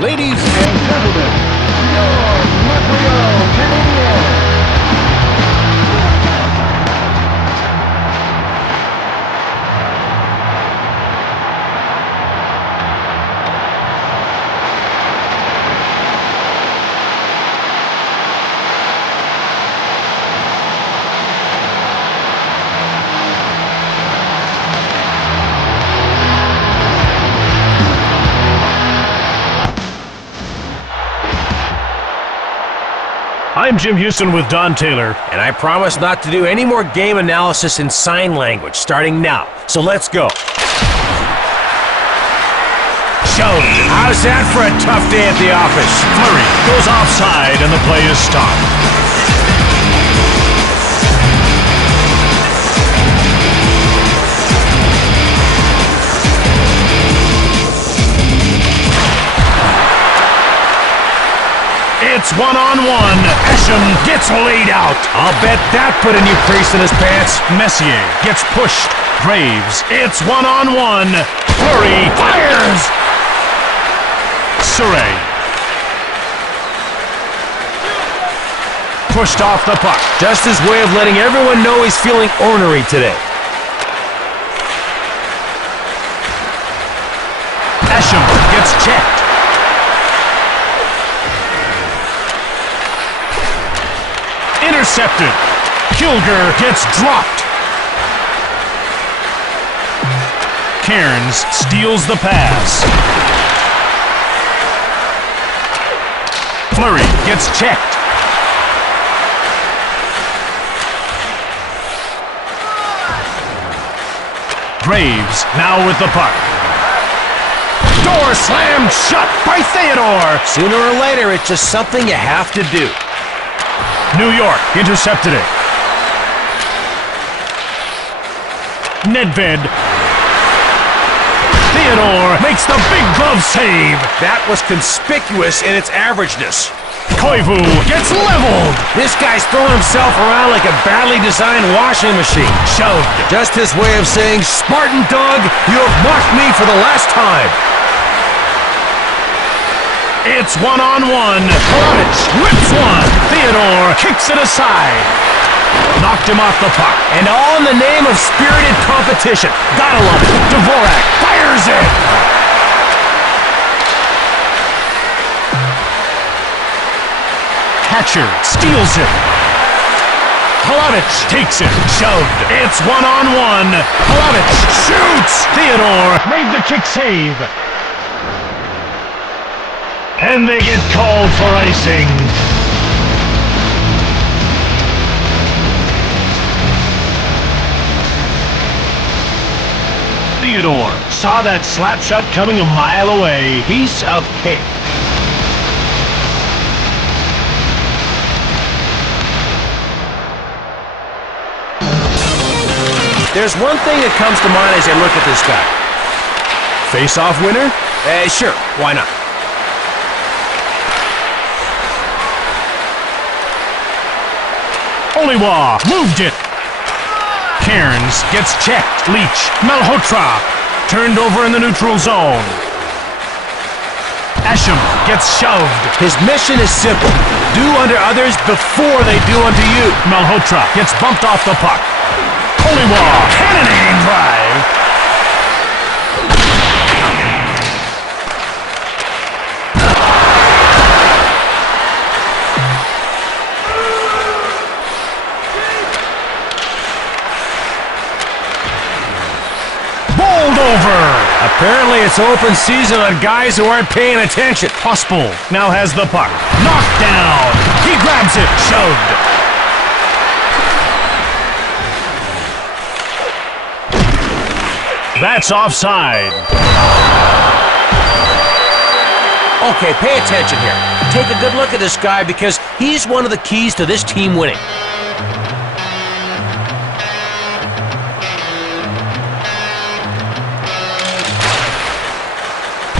Ladies and gentlemen, your Montreal Canadiens. I'm Jim Houston with Don Taylor. And I promise not to do any more game analysis in sign language starting now. So let's go. Show. How's that for a tough day at the office? Murray goes offside and the play is stopped. It's one-on-one. Esham gets laid out. I'll bet that put a new crease in his pants. Messier gets pushed. Graves. It's one-on-one. Fleury fires. Surrey. Pushed off the puck. Just his way of letting everyone know he's feeling ornery today. Esham gets checked. Intercepted. Kilger gets dropped. Cairns steals the pass. Fleury gets checked. Graves now with the puck. Door slammed shut by Theodore. Sooner or later, it's just something you have to do. New York intercepted it. Nedved. Theodore makes the big glove save. That was conspicuous in its averageness. Koivu gets leveled. This guy's throwing himself around like a badly designed washing machine. Shoved. Just his way of saying, Spartan dog, you have mocked me for the last time. It's one-on-one. Palovich whips one. Theodore kicks it aside. Knocked him off the puck. And all in the name of spirited competition. Gotta love it. Dvorak fires it. Hatcher steals it. Palovich takes it. Shoved. It's one-on-one. Palovich shoots. Theodore made the kick save. And they get called for icing. Theodore saw that slap shot coming a mile away. Piece of cake. There's one thing that comes to mind as I look at this guy. Face-off winner? Sure, why not? Oliwa moved it. Cairns gets checked. Leach. Malhotra turned over in the neutral zone. Esham gets shoved. His mission is simple. Do unto others before they do unto you. Malhotra gets bumped off the puck. Oliwa cannonading drive. Apparently it's open season on guys who aren't paying attention. Hospel now has the puck. Knocked down. He grabs it. Shoved. That's offside. Okay, pay attention here. Take a good look at this guy because he's one of the keys to this team winning.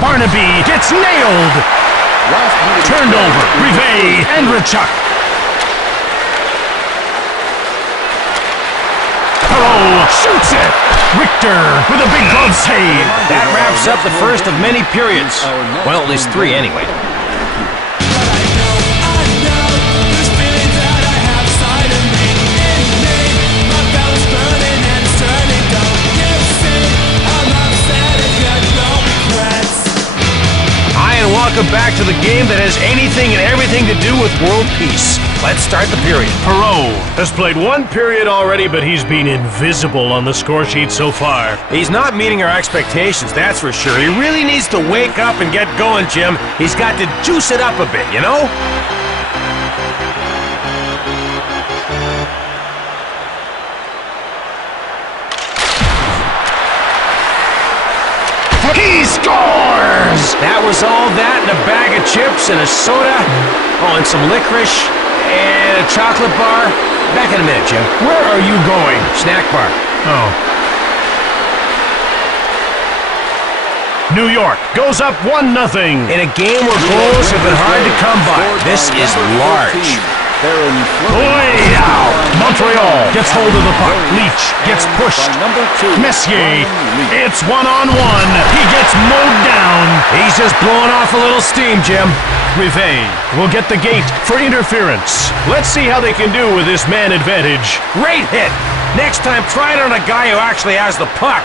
Barnaby gets nailed. Turned over. Rivet and Richuk. Perreault shoots it. Richter with a big glove save. That wraps up the first of many periods. Well, at least 3 anyway. Welcome back to the game that has anything and everything to do with world peace. Let's start the period. Perreault has played 1 period already, but he's been invisible on the score sheet so far. He's not meeting our expectations, that's for sure. He really needs to wake up and get going, Jim. He's got to juice it up a bit, you know? He scores! That was all that and a bag of chips and a soda. Oh, and some licorice and a chocolate bar. Back in a minute, Jim. Where are you going? Snack bar. Oh. New York goes up 1-0. In a game where goals have been hard to come by, this is large. Wow! Montreal gets hold of the puck. Leach gets pushed. Messier, it's 1-on-1. He gets mowed down. He's just blowing off a little steam, Jim. Rivet will get the gate for interference. Let's see how they can do with this man advantage. Great hit. Next time, try it on a guy who actually has the puck.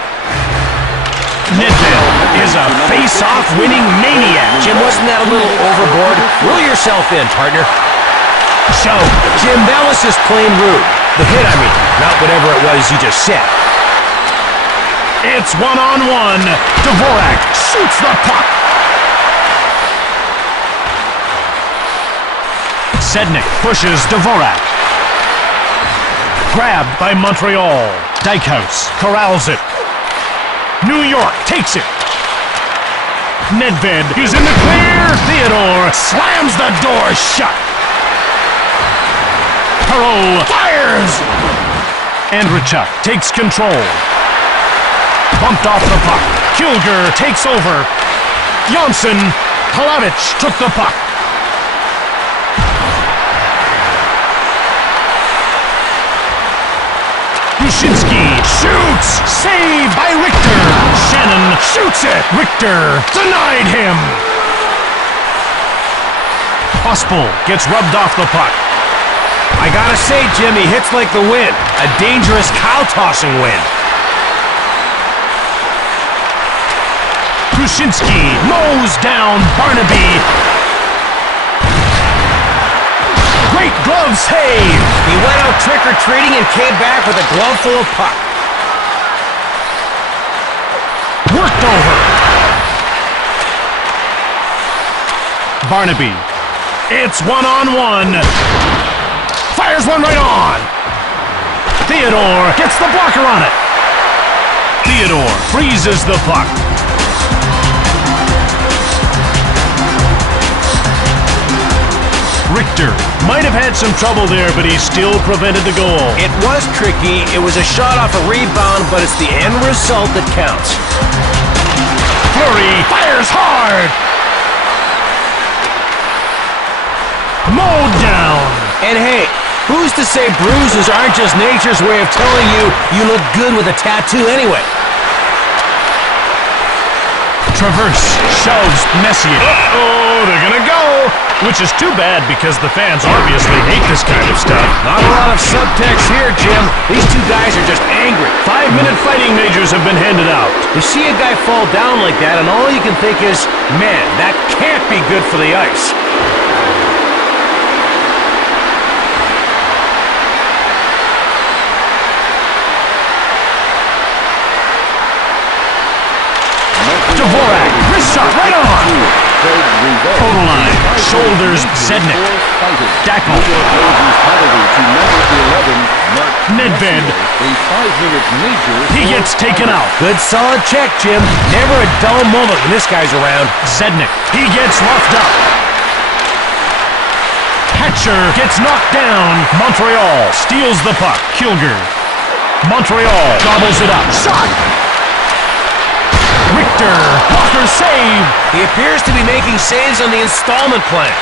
Nedved is a face-off winning maniac. Jim, wasn't that a little overboard? Reel yourself in, partner. Show. Jim, that was just plain rude. The hit, I mean, not whatever it was you just said. It's 1-on-1. Dvorak shoots the puck. Sednik pushes Dvorak. Grabbed by Montreal. Dykhouse corrals it. New York takes it. Nedved is in the clear. Theodore slams the door shut. Perreault fires! Andrechuk takes control. Bumped off the puck. Kilger takes over. Johnson, Palavich took the puck. Brushinski shoots! Saved by Richter! Shannon shoots it! Richter denied him! Pospel gets rubbed off the puck. I gotta say, Jim, he hits like the wind. A dangerous cow-tossing wind. Brushinski mows down Barnaby. Great glove save! He went out trick-or-treating and came back with a glove full of puck. Worked over. Barnaby. It's 1-on-1. Fires one right on. Theodore gets the blocker on it. Theodore freezes the puck. Richter might have had some trouble there, but he still prevented the goal. It was tricky. It was a shot off a rebound, but it's the end result that counts. Fleury fires hard. Mowed down. And hey, who's to say bruises aren't just nature's way of telling you you look good with a tattoo anyway? Traverse shoves Messier. Uh-oh, they're gonna go! Which is too bad because the fans obviously hate this kind of stuff. Not a lot of subtext here, Jim. These two guys are just angry. 5-minute fighting majors have been handed out. You see a guy fall down like that, and all you can think is, man, that can't be good for the ice. Dvorak, wrist shot right on. Total line, shoulders Sednik. Dackel. Nedved. He gets taken out. Good solid check, Jim. Never a dull moment when this guy's around. Sednik. He gets roughed up. Hatcher gets knocked down. Montreal steals the puck. Kilger. Montreal gobbles it up. Shot! Richter, blocker save. He appears to be making saves on the installment plan.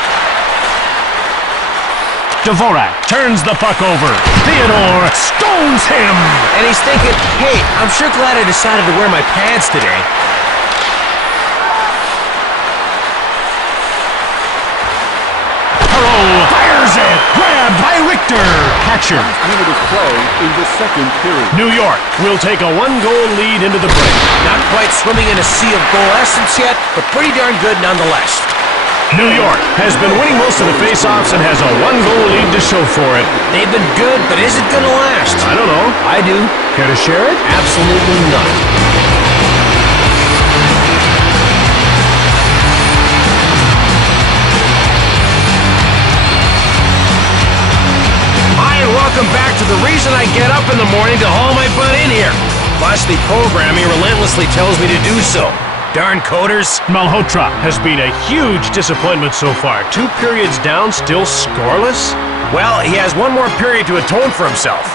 Dvorak turns the puck over. Theodore stones him. And he's thinking, hey, I'm sure glad I decided to wear my pads today. Fires it! Grabbed by Richter! Catcher. Minute of play in the second period. New York will take a one-goal lead into the break. Not quite swimming in a sea of goal essence yet, but pretty darn good nonetheless. New York has been winning most of the face-offs and has a one-goal lead to show for it. They've been good, but is it going to last? I don't know. I do. Care to share it? Absolutely not. Welcome back to the reason I get up in the morning to haul my butt in here. Plus, the programming relentlessly tells me to do so. Darn coders. Malhotra has been a huge disappointment so far. 2 periods down, still scoreless? Well, he has one more period to atone for himself.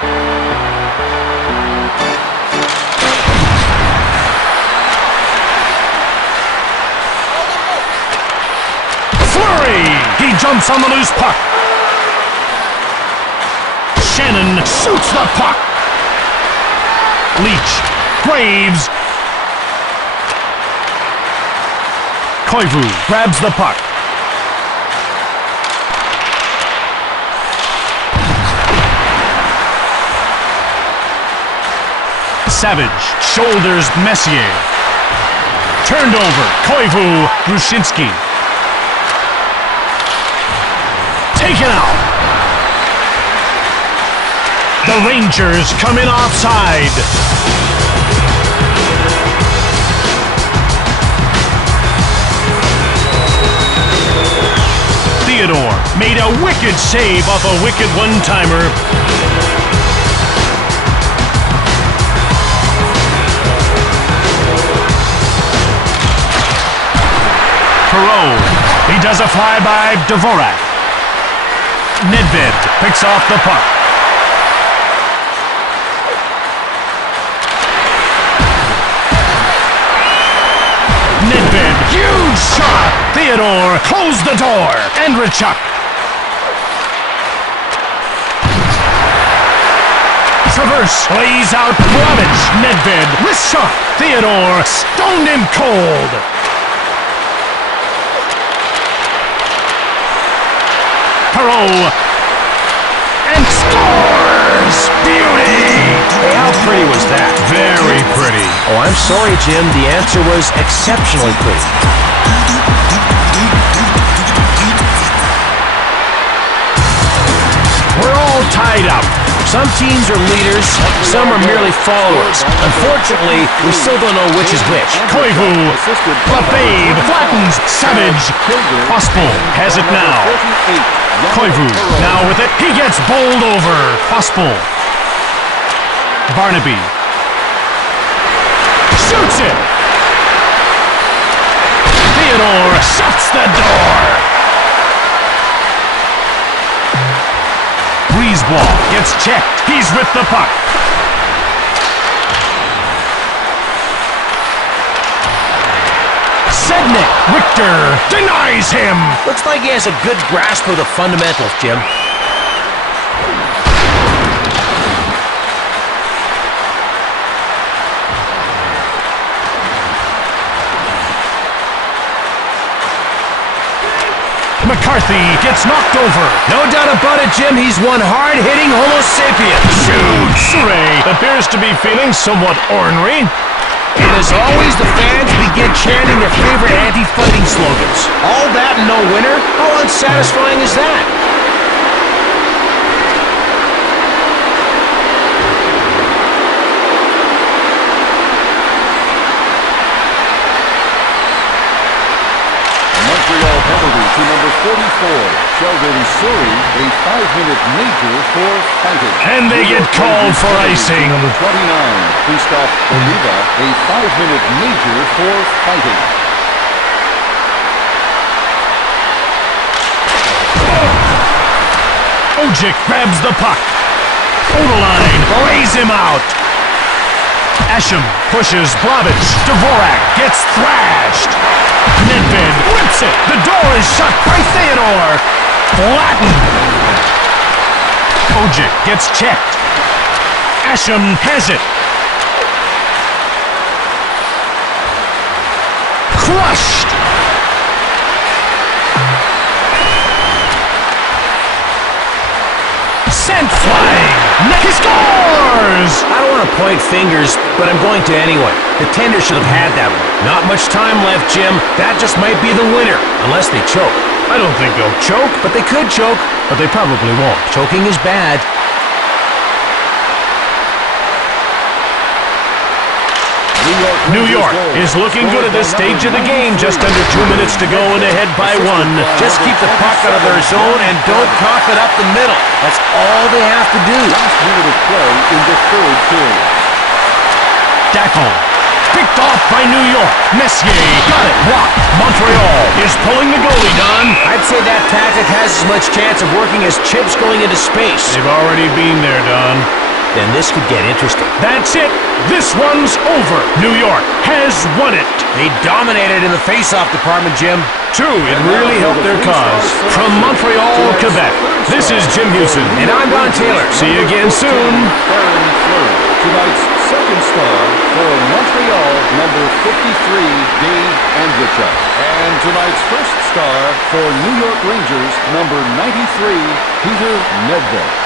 Flurry! He jumps on the loose puck. Shannon shoots the puck. Leach. Graves. Koivu grabs the puck. Savage shoulders Messier. Turned over. Koivu. Brushinski. Taken out. The Rangers come in offside. Theodore made a wicked save off a wicked one-timer. Perot, he does a flyby Dvorak. Nedved picks off the puck. Nedved, huge shot! Theodore, close the door! Andrechuk. Traverse, lays out Blavich. Nedved, wrist shot! Theodore, stoned him cold! Perot, and scores! Beauty! Hey, how pretty was that? Very pretty. Oh, I'm sorry, Jim. The answer was exceptionally pretty. We're all tied up. Some teams are leaders, some are merely followers. Unfortunately, we still don't know which is which. Koivu, Lefebvre, flattens, Savage, Hospel has it now. Koivu, now with it, he gets bowled over. Hospel. Barnaby. Shoots it! Theodore shuts the door! Breezeball gets checked. He's with the puck. Sednik. Richter denies him. Looks like he has a good grasp of the fundamentals, Jim. McCarthy gets knocked over. No doubt about it, Jim. He's one hard-hitting Homo sapien. Shoots! Surrey appears to be feeling somewhat ornery. And as always, the fans begin chanting their favorite anti-fighting slogans. All that and no winner? How unsatisfying is that? Montreal penalty to number 44, Sheldon Surrey, a 5-minute major for fighting. And they get called for icing. Number 29, Christophe Oliva, a 5-minute major for fighting. Ojic grabs the puck. Odeline lays him out. Asham pushes Blavich. Dvorak gets thrashed. Nedved whips it. The door is shut by Theodore. Flattened. Ojic gets checked. Asham has it. Crushed. Sent flying. He scores! I don't want to point fingers, but I'm going to anyway. The tender should have had that one. Not much time left, Jim. That just might be the winner, unless they choke. I don't think they'll choke, But they could choke. but they probably won't. Choking is bad. New York is looking good at this stage of the game. Just under 2 minutes to go and ahead by 1. Just keep the puck out of their zone and don't cough it up the middle. That's all they have to do. Last minute of play in the third period. Dackle. Picked off by New York. Messier got it. Blocked. Montreal is pulling the goalie, Don. I'd say that tactic has as much chance of working as chips going into space. They've already been there, Don. Then this could get interesting. That's it. This one's over. New York has won it. They dominated in the face-off department, Jim. True, it really helped their cause. From Montreal, Quebec, this is Jim Hewson. And I'm Don Taylor. See you again soon. Tonight's second star for Montreal, number 53, Dave Andrichuk. And tonight's first star for New York Rangers, number 93, Peter Nedved.